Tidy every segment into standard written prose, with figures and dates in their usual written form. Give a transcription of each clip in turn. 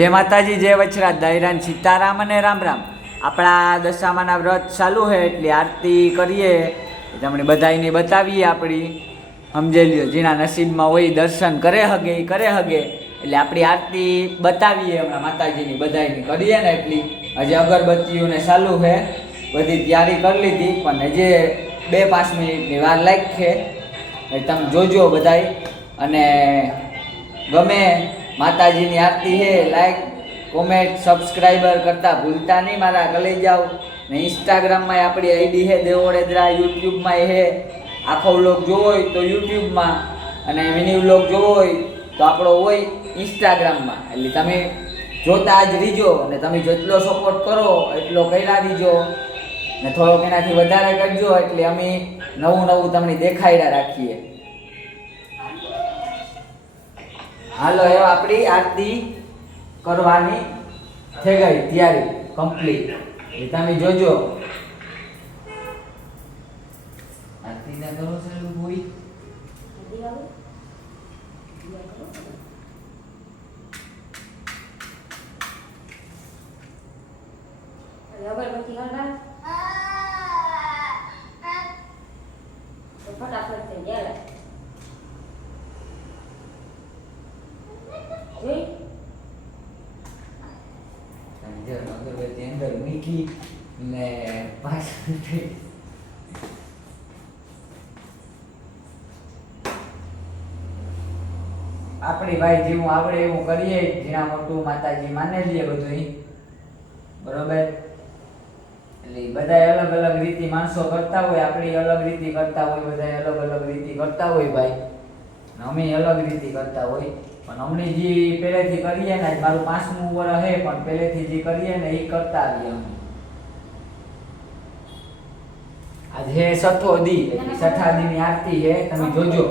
जय माताजी जय वचराज दायरान सीताराम ने राम राम। अपना दशामाना व्रत चालू है एटली आरती करिए तमने बधाईने बतावीए आपणी समझी लो जीना नसीब में होय दर्शन करे हगे एटले आपणी आरती बतावीए हमणां माताजीनी बधाईनी करीए ने एटली हजे अगरबत्तीओने चालू है बधी तैयारी कर लीधी पण हजे 2-5 मिनिटनी वार लागशे तमे जोजो बधाई अने गमे माताजीनी आरती है लाइक कॉमेंट सब्सक्राइबर करता भूलता नहीं मारा कले जाओ ने इंस्टाग्राम में अपनी आईडी है देवोड़ेद्रा यूट्यूब में है आखो व्लॉग जो हो तो यूट्यूब में अने मिनी व्लॉग जो हो तो आपणो होय इंस्टाग्राम में एटले तमे जोता आज रीजो ने तमे जेटलो सपोर्ट करो एटलो कर्या दीजो ने थोड़ोक एनाथी वधारे करजो एटले अमे नवुं नवुं तमने देखाड्या राखीए। हालो एव आपणी आरती करवानी થઈ ગઈ તૈયારી કમ્પ્લીટ એ તમે જોજો આરતી ના કરો ચાલુ કોઈ અગરબત્તી કરતા તો ફટાફટ થઈ જાય જોઈ અગરબત્તી અંદર મૂકી ને પાછળ આપણી ભાઈ જેવું આવડે એવું કરીએ જેના મોટું માતાજી માને લઈએ બધું બરોબર એટલે બધાય અલગ અલગ રીતિ માણસો કરતા હોય આપણી અલગ રીતિ કરતા હોય બધાય અલગ અલગ રીતિ કરતા હોય ભાઈ અમે અલગ રીતિ કરતા હોય પણ અમને જે પહેલેથી કરીએ ને મારું 5મું વર્ષ હે પણ પહેલેથી જે કરીએ ને એ કરતા આવીએ અમે આજે છઠ્ઠો દી એટલે છઠ્ઠા દીની આરતી હે તમે જોજો।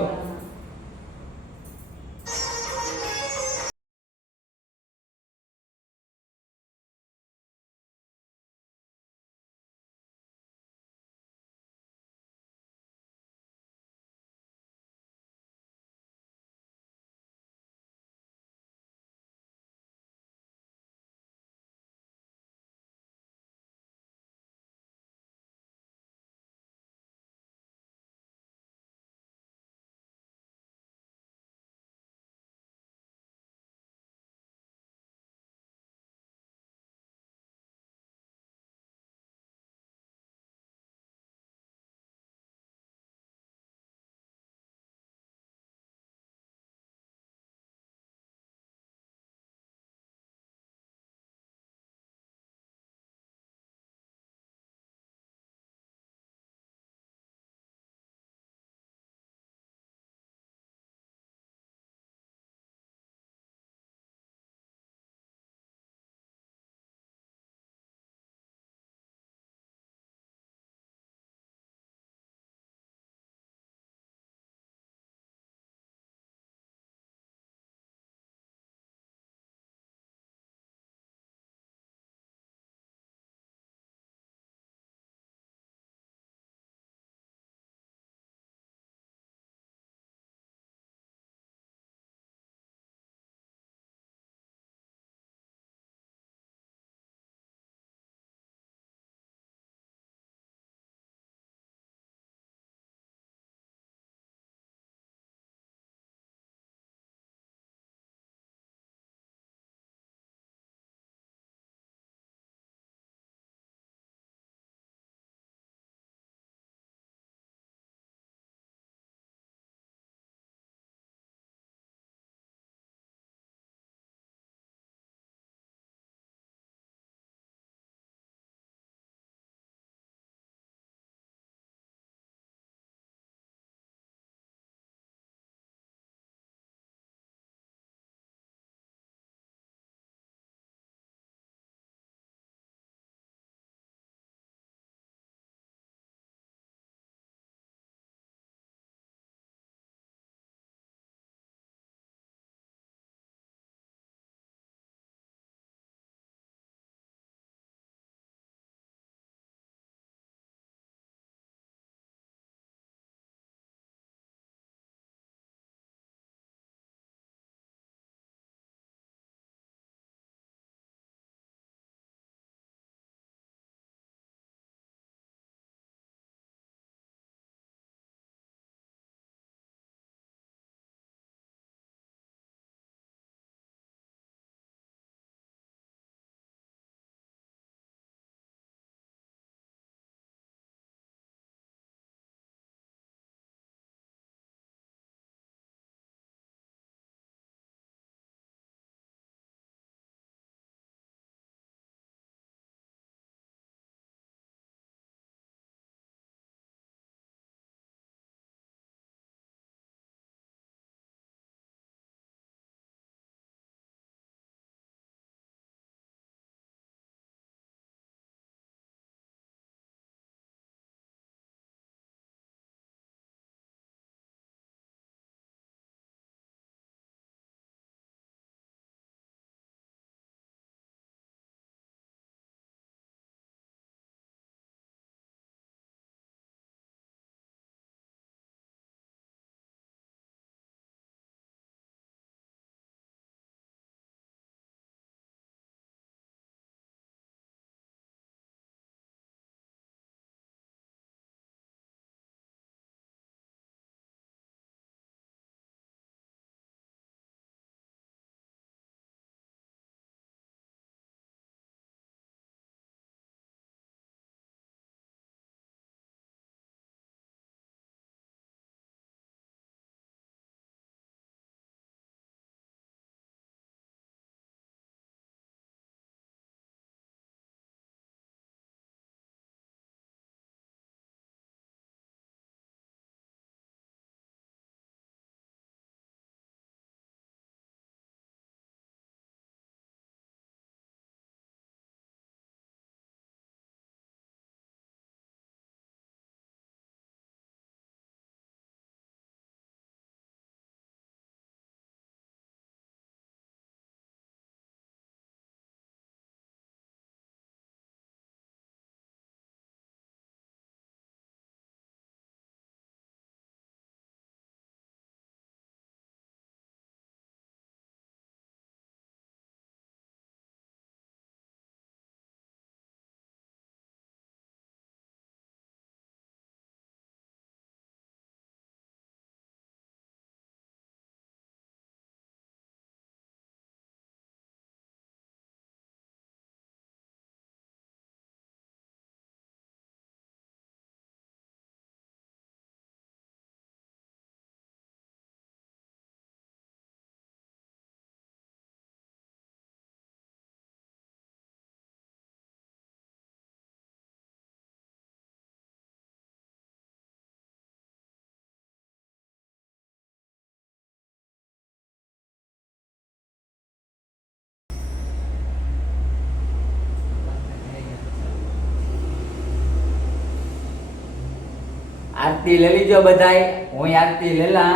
આરતી લઈ લીજો બધાય, હું આરતી લેલા.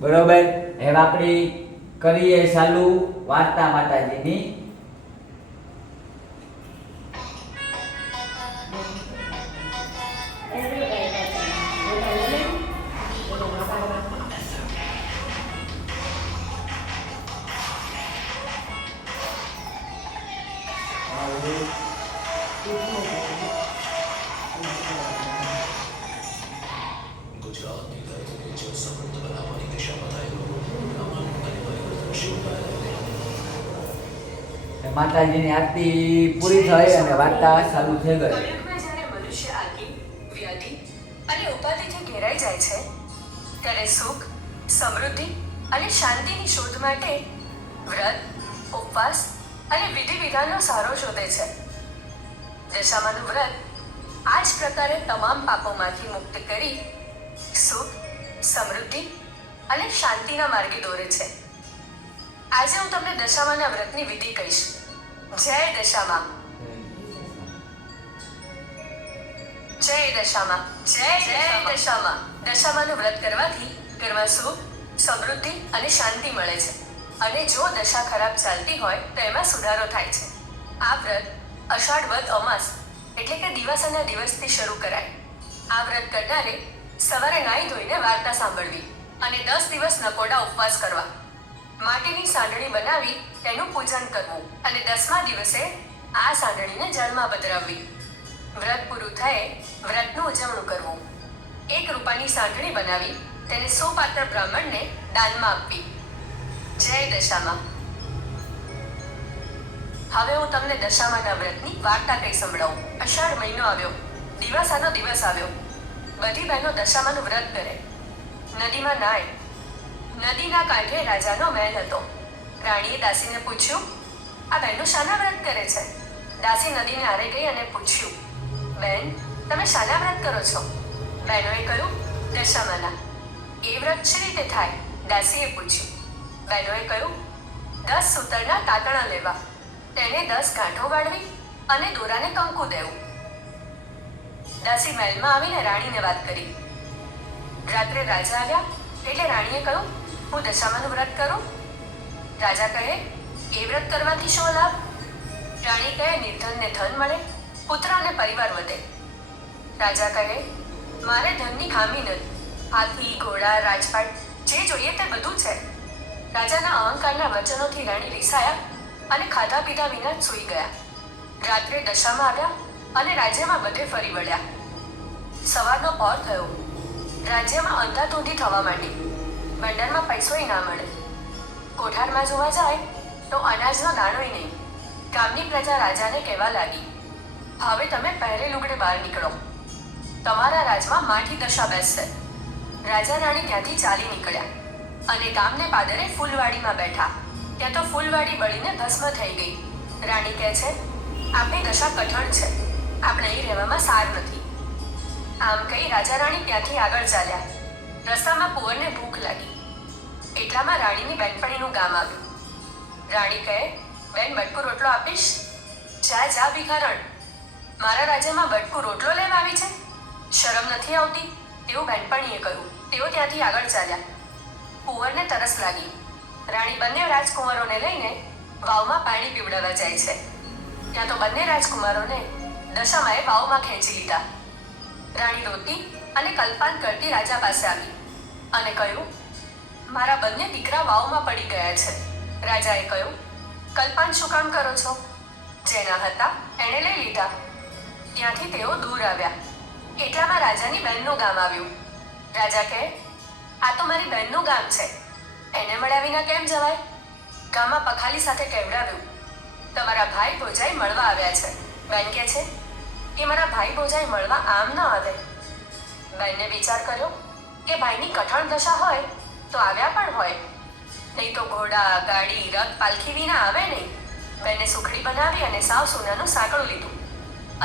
બરોબર, હવે આપણી કરીએ ચાલુ વાર્તા માતાજીની. માતાજીની આરતી પૂરી થઈ અને વાર્તા ચાલુ થઈ ગઈ. કળિયુગમાં જ્યારે મનુષ્ય આદિ, વ્યાધિ અને ઉપાધિથી ઘેરાઈ જાય છે ત્યારે સુખ, સમૃદ્ધિ અને શાંતિની શોધ માટે વ્રત, ઉપવાસ અને વિધિ વિધાનનો સહારો શોધે છે. દશામાનું વ્રત આ જ પ્રકારે તમામ પાપોમાંથી મુક્ત કરી સુખ, સમૃદ્ધિ અને શાંતિના માર્ગે દોરે છે. આજે હું તમને દશામાના વ્રતની વિધિ કહીશ. જય દશામા, જય દશામા, જય જય દશામા. દશામાનું વ્રત કરવાથી ઘરમાં સુખ, સમૃદ્ધિ અને શાંતિ મળે છે અને જો દશા ખરાબ ચાલતી હોય તો એમાં સુધારો થાય છે. આ વ્રત અષાઢ વદ અમાસ એટલે કે દિવાસાના દિવસથી શરૂ કરાય. આ વ્રત કરનારે સવારે નાહી ધોઈને વાર્તા સાંભળવી અને 10 દિવસ નકોડા ઉપવાસ કરવા. માટીની સાંડળી બનાવી તેનું પૂજન કરવું અને 10મા દિવસે આ સાંડળીને જળમાં પધરાવવી. વ્રત પૂરું થયે વ્રતનું ઉજવણું કરવું. 1 રૂપાની સાંડળી બનાવી તેને સુપાત્ર બ્રાહ્મણને દાનમાં આપવી. જય દશામા. હવે હું તમને દશામાના વ્રતની વાર્તા કહી સંભળાવું. અષાઢ મહિનો આવ્યો, દિવાસાનો દિવસ આવ્યો. બધી બહેનો દશામાનું વ્રત કરે, નદીમાં નાય. નદીના કાંઠે રાજાનો મહેલ હતો. રાણીએ દાસીને પૂછ્યું, આ બહેનો શાના વ્રત કરે છે? દાસી નદીને આરે ગઈ અને પૂછ્યું, બહેન તમે શાના વ્રત કરો છો? બહેનોએ કહ્યું, દશામાના. એ વ્રત શી રીતે થાય? દાસીએ પૂછ્યું. બહેનોએ કહ્યું, 10 સૂતરના તાતણા લેવા, તેને 10 ગાંઠો વાળવી અને દોરાને કંકુ દેવું. દાસી મહેલમાં આવીને રાણીને વાત કરી. રાત્રે રાજા આવ્યા એટલે રાણીએ કહ્યું, હું દશામાનું વ્રત કરું? રાજા કહે, એ વ્રત કરવાથી શો લાભ? રાણી કહે, નિર્ધનને ધન મળે, પુત્ર અને પરિવાર વધે. રાજા કહે, મારે ધનની ખામી નથી. હાથી, ઘોડા, રાજપાટ જે જોઈએ તે બધું છે. રાજાના અહંકારના વચનોથી રાણી રીસાયા અને ખાધા પીધા વિના જ સૂઈ ગયા. રાત્રે દશામાં આવ્યા અને રાજ્યમાં બધે ફરી વળ્યા. સવારનો પહોર થયો. રાજ્યમાં અંધાધૂંધી થવા માંડી. ભંડારમાં પૈસોય ના મળે. કોઠારમાં જોવા જાય તો અનાજનો દાણોય નહીં. ગામની પ્રજા રાજાને કહેવા લાગી, હવે તમે પહેરે લુગડે બહાર નીકળો, તમારા રાજમાં માઠી દશા બેસશે. રાજા રાણી ત્યાંથી ચાલી નીકળ્યા અને ગામને પાદરે ફૂલવાડીમાં બેઠા. ત્યાં તો ફૂલવાડી બળીને ભસ્મ થઈ ગઈ. રાણી કહે છે, આપણી દશા કઠણ છે, આપણે અહીં રહેવામાં સાર નથી. આમ કહી રાજા રાણી ત્યાંથી આગળ ચાલ્યા. રસ્તામાં કુંવરને ભૂખ લાગી. એટલામાં રાણીની બેનપણીનું ગામ આવ્યું. રાણી કહે, બેન બટકું રોટલો આપીશ? જા જા ભિખારણ, મારા રાજ્યમાં બટકું રોટલો લેવા આવી છે? શરમ નથી આવતી? તેવું બેનપણીએ કહ્યું. તેઓ ત્યાંથી આગળ ચાલ્યા. કુંવરને તરસ લાગી. રાણી બંને રાજકુમારોને લઈને વાવમાં પાણી પીવડાવવા જાય છે. ત્યાં તો બંને રાજકુમારોને દશામાએ વાવમાં ખેંચી લીધા. રાણી રોતી અને કલ્પાન કરતી રાજા પાસે આવી અને કહ્યું, મારા બંને દીકરા વાવમાં પડી ગયા છે. રાજાએ કહ્યું, કલ્પાન શું કામ કરો છો? જેના હતા એણે લઈ લીધા. ત્યાંથી તેઓ દૂર આવ્યા. એટલામાં રાજાની બહેનનું ગામ આવ્યું. રાજા કહે, આ તો મારી બહેનનું ગામ છે, એને મળ્યા વિના કેમ જવાય? ગામમાં પખાલી સાથે કહેવડાવ્યું, તમારા ભાઈ ભોજાઈ મળવા આવ્યા છે. બહેન કહે છે કે મારા ભાઈ ભોજાઈ મળવા આમ ન આવે. બહેને વિચાર કર્યો કે ભાઈની કઠણ દશા હોય તો આવ્યા પણ હોય, નહીં તો ઘોડા, ગાડી, રથ, પાલખી વિના આવે નહીં. બહેને સુખડી બનાવી અને સાવ સોનાનું સાંકળું લીધું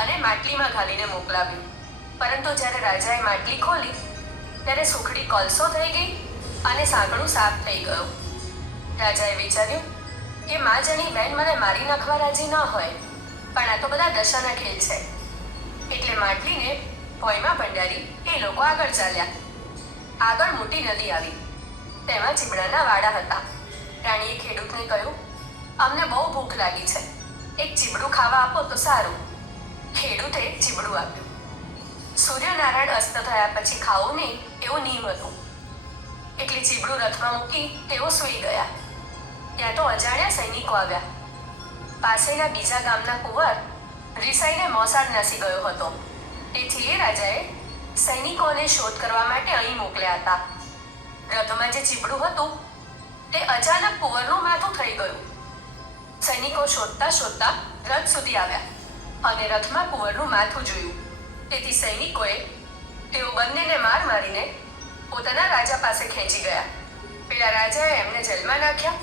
અને માટલીમાં ઘાલીને મોકલાવ્યું. પરંતુ જ્યારે રાજાએ માટલી ખોલી ત્યારે સુખડી કોલસો થઈ ગઈ અને સાંકળું સાફ થઈ ગયું. રાજાએ વિચાર્યું કે મા જાણી બહેન મને મારી નાખવા રાજી ન હોય, પણ આ તો બધા દશાના ખેલ છે. એટલે માટલીને ભોંયમાં ભંડારી એ લોકો આગળ ચાલ્યા. આગળ મોટી નદી આવી. તેમાં ચીબડાના વાડા હતા. રાણીએ ખેડૂતને કહ્યું, અમને બહુ ભૂખ લાગી છે, એક ચીબડું ખાવા આપો તો સારું. ખેડૂતે ચીબડું આપ્યું. સૂર્યનારાયણ અસ્ત થયા પછી ખાવું નહીં એવું નિયમ હતું. એટલે ચીબડું રથમાં મૂકી તેઓ સૂઈ ગયા. ત્યાં તો અજાણ્યા સૈનિકો આવ્યા. પાસેના બીજા ગામના કુંવર રિસાઈને મોસાળ નાસી ગયો હતો. તેથી એ રાજાએ સૈનિકોને શોધ કરવા માટે અહીં મોકલ્યા હતા. રથમાં જે ચીબડું હતું તે અચાનક કુંવરનું માથું થઈ ગયું. સૈનિકો શોધતા શોધતા રથ સુધી આવ્યા અને રથમાં કુંવરનું માથું જોયું. તેથી સૈનિકોએ તેઓ બંનેને માર મારીને પોતાના રાજા પાસે ખેંચી ગયા. પેલા રાજાએ એમને જેલમાં નાખ્યા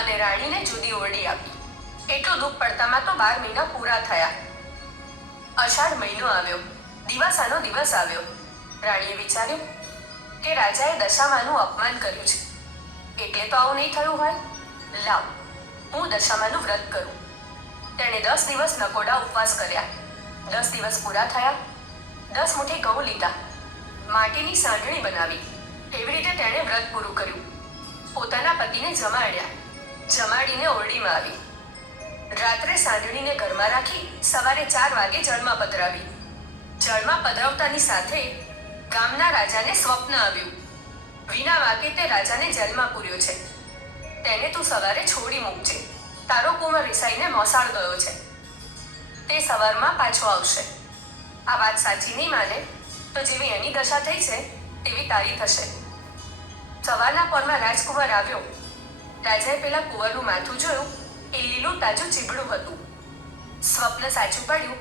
અને રાણીને જુદી ઓરડી આપી. એટલું દુઃખ પડતામાં તો 12 મહિના પૂરા થયા. અષાઢ મહિનો આવ્યો. દિવાસાનો દિવસ આવ્યો. રાણીએ વિચાર્યું કે રાજાએ દશામાનું અપમાન કર્યું છે, એટલે તો આવું નહીં થયું હોય. લાવ, હું દશામાનું વ્રત કરું. તેણે 10 દિવસ નકોડા ઉપવાસ કર્યા. 10 દિવસ પૂરા થયા. 10 મુઠ્ઠી ઘઉં લીધા, માટીની સાંઢણી બનાવી. એવી રીતે તેણે વ્રત પૂરું કર્યું. પોતાના પતિને જમાડ્યા. જમાડીને ઓરડીમાં આવી. રાત્રે સાંઢણીને ઘરમાં રાખી સવારે 4 વાગે જળમાં પધરાવી. જળમાં પધરાવતાની સાથે ગામના રાજાને સ્વપ્ન આવ્યું. વિના વાગે તે રાજાને જેલમાં પૂર્યો છે. તેને તું સવારે છોડી મૂકજે. તારો કુંવર રિસાઈને મોસાળ ગયો છે, તે સવારમાં પાછો આવશે. આ વાત સાચી નહીં માને તો જેવી એની દશા થઈ છે તેવી તારી થશે. સવારના પોરમાં રાજકુંવર આવ્યો. રાજાએ પેલા કુંવરનું માથું જોયું. એ લીલું તાજું ચીબડું હતું. સ્વપ્ન સાચું પડ્યું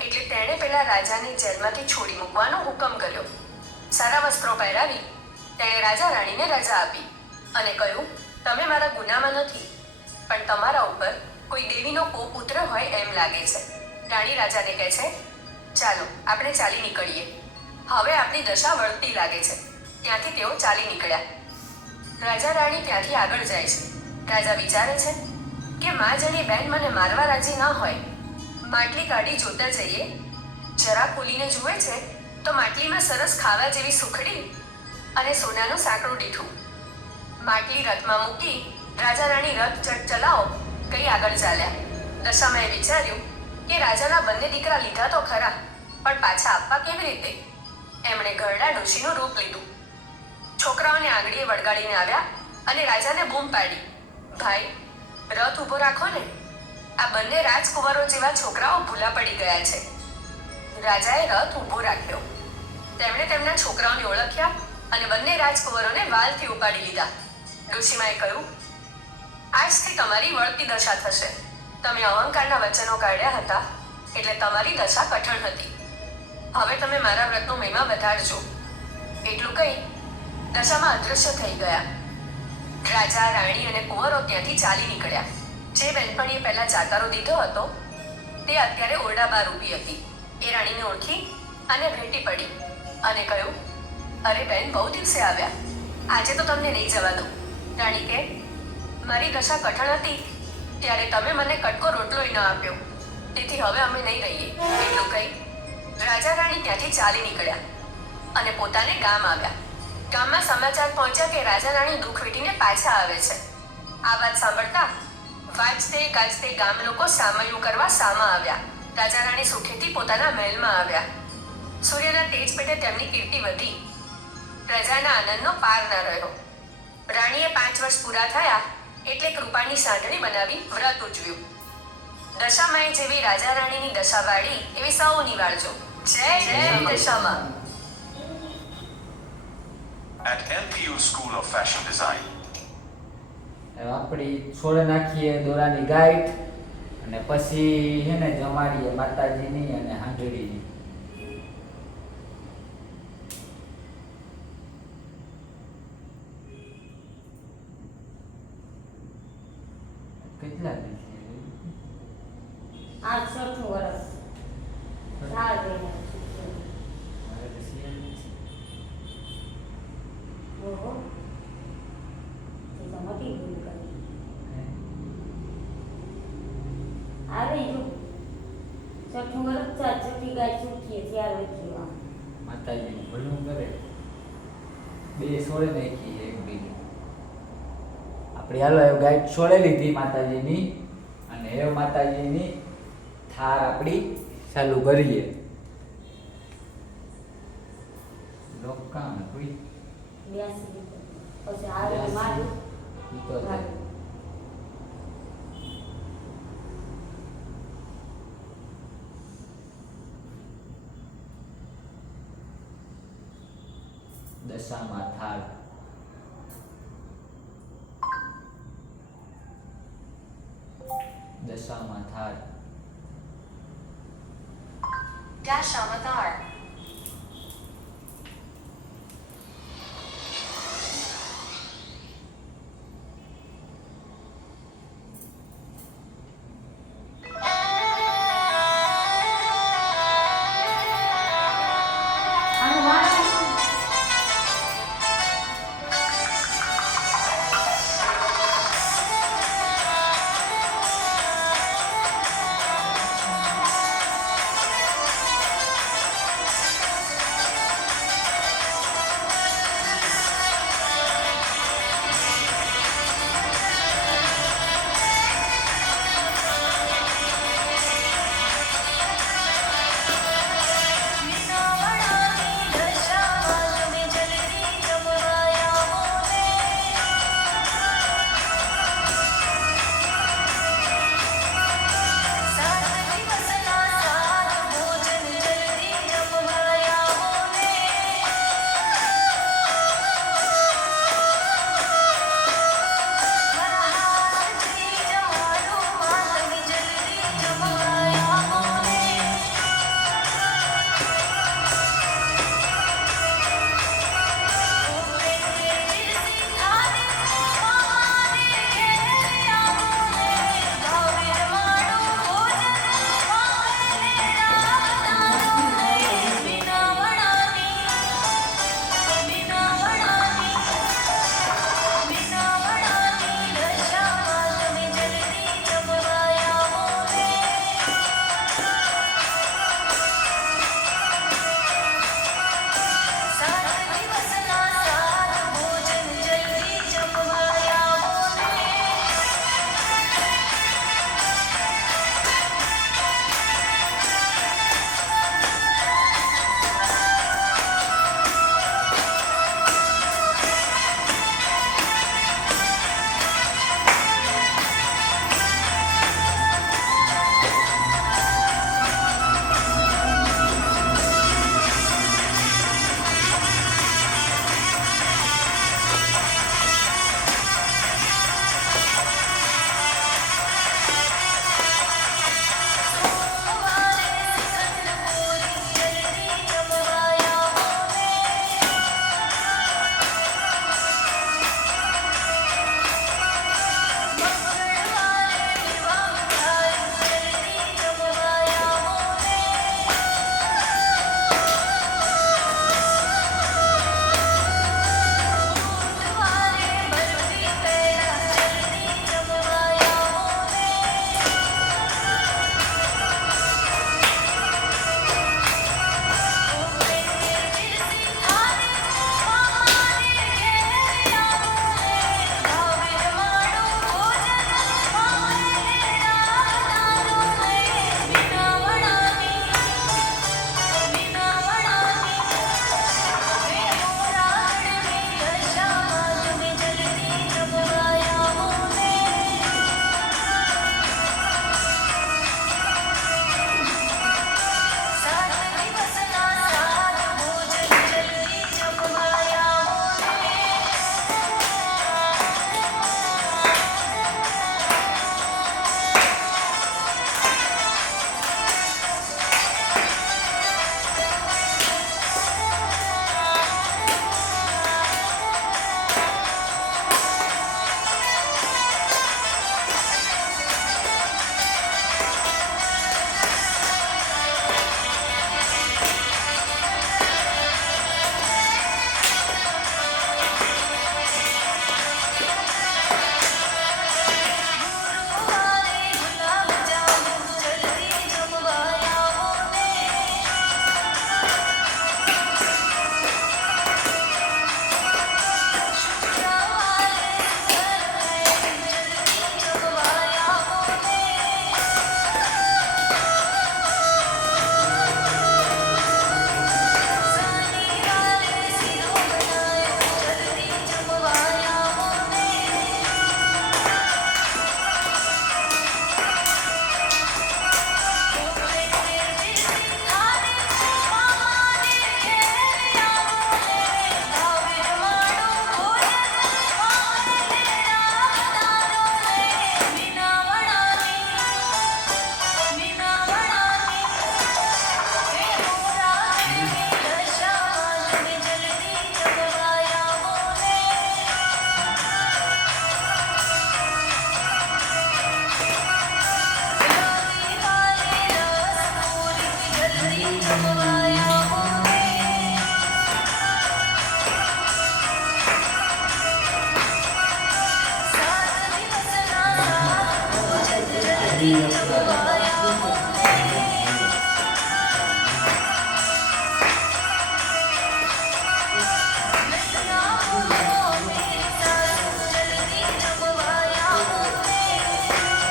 એટલે તેણે પેલા રાજાને જેલમાંથી છોડી મૂકવાનો હુકમ કર્યો. સારા વસ્ત્રો પહેરાવી તેણે રાજા રાણીને રજા આપી અને કહ્યું, તમે મારા ગુનામાં નથી, પણ તમારા ઉપર કોઈ દેવીનો કોપ ઉતર્યો હોય એમ લાગે છે. રાણી રાજાને કહે છે, ચાલો આપણે ચાલી નીકળીએ. હવે આપણી દશા વળતી લાગે છે. ત્યાંથી તેઓ ચાલી નીકળ્યા. રાજા રાણી ત્યાંથી આગળ જાય છે. રાજા વિચારે છે કે માં જાણે બેન મને મારવા રાજી ન હોય. માટલી કાઢી જોતા જઈએ. જરા ખોલીને જુએ છે તો માટલીમાં સરસ ખાવા જેવી સુખડી અને સોનાનું સાંકડું દીઠું. માટલી રથમાં મૂકી રાજા રાણી રથ ચલાવો કઈ આગળ ચાલ્યા. દશામાએ વિચાર્યું કે રાજાના બંને દીકરા લીધા તો ખરા, પણ પાછા આપવા કેવી રીતે? એમણે ઘરડા ડોશીનું રૂપ લીધું. છોકરાઓને આંગળીએ વળગાડીને આવ્યા અને રાજાને બૂમ પાડી, ભાઈ રથ ઊભો રાખો ને, આ બંને રાજકુંવરો જેવા છોકરાઓ ભૂલા પડી ગયા છે. રાજાએ રથ ઊભો રાખ્યો. તેમણે તેમના છોકરાઓને ઓળખ્યા અને બંને રાજકુંવરોને વાલથી ઉપાડી લીધા. ડોશીમાએ કહ્યું, આજથી તમારી વળતી દશા થશે. તમે અહંકારના વચનો કાઢ્યા હતા એટલે તમારી દશા કઠણ હતી. હવે તમે મારા વ્રતનો મહિમા વધારજો. એટલું કહી દશામાં અદૃશ્ય થઈ ગયા. રાજા રાણી અને કુંવરો ત્યાંથી ચાલી નીકળ્યા. જે બેનપણીએ પહેલા જાકારો દીધો હતો તે અત્યારે ઓરડા બહાર ઊભી હતી. એ રાણીને ઓળખી અને ભેટી પડી અને કહ્યું, અરે બેન, બહુ દિવસે આવ્યા. આજે તો તમને નહીં જવા દઉં. રાણી કે, મારી દશા કઠણ હતી ત્યારે તમે મને કટકો રોટલોય ન આપ્યો, તેથી હવે અમે નહીં રહીએ. એટલું કહી રાજા રાણી ત્યાંથી ચાલી નીકળ્યા અને પોતાને ગામ આવ્યા. ગામમાં સમાચાર પહોંચ્યા કે રાજા રાણી દુઃખ વેઠીને પાછા આવે છે. આ વાત સાંભળતા વાજતે ગાજતે ગામ લોકો સામૈયું કરવા સામા આવ્યા. રાજા રાણી સુખેથી પોતાના મહેલમાં આવ્યા. સૂર્યના તેજ પેટે તેમની કીર્તિ વધી. પ્રજાના આનંદનો પાર ન રહ્યો. રાણીએ 5 વર્ષ પૂરા થયા એટલે કૃપાની સાંઢણી બનાવી વ્રત ઉજવ્યું. દશામાએ જેવી રાજા રાણીની દશા વાળી એવી સૌ નિવાળજો. જય જય Dashama. At LPU School of Fashion Design. આપણી છોડ નાખીએ દોરાની ગાંઠ અને પછી છે ને જમાડીએ માતાજીની અને હાંડળીની. કેટલા દિવસ? 8 વર્ષ. 4 મહિના. ઓહો, એ તો મોટી ભૂલ કરી. આવે જો 6 વર્ષ છઠ્ઠી ગાય છૂટીએ ત્યારે થયું. માતાજીનું ભલું કરે. બે છોડે નાખી એક બીજી આપણે હાલો એ ગાઈડ છોડે લીધી માતાજીની અને એ માતાજીની થાર આપણી ચાલુ કરીએ. લોકકામ કોઈ 82 પછી આવે મારું ઈ તો છે. મારું. દશામાં થાળ દશામાં થાળ Dashamadar. આનું વાળા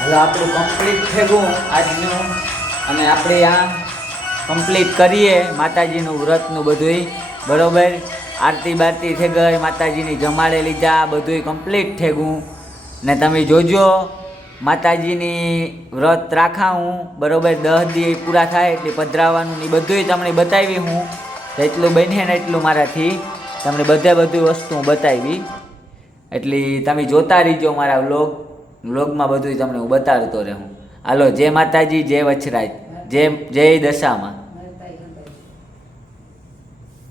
હાલો આપણું કમ્પ્લીટ થયું આજનું, અને આપણે આ કમ્પ્લીટ કરીએ માતાજીનું વ્રતનું બધુંય બરોબર. આરતી બારતી થઈ ગઈ, માતાજીની જમાડે લીધા, બધુંય કમ્પ્લીટ થઈ ગયું. ને તમે જોજો માતાજીની વ્રત રાખા હું બરોબર, 10 દી પૂરા થાય એટલે પધરાવાનું ને બધુંય તમને બતાવી હું. જેટલું બને ને એટલું મારાથી તમને બધી વસ્તુ બતાવી. એટલે તમે જોતા રહીજો મારા વ્લોગમાં બધું તમને હું બતાવતો રહું. હાલો, જય માતાજી, જય વછરાજ, જય દશામાં.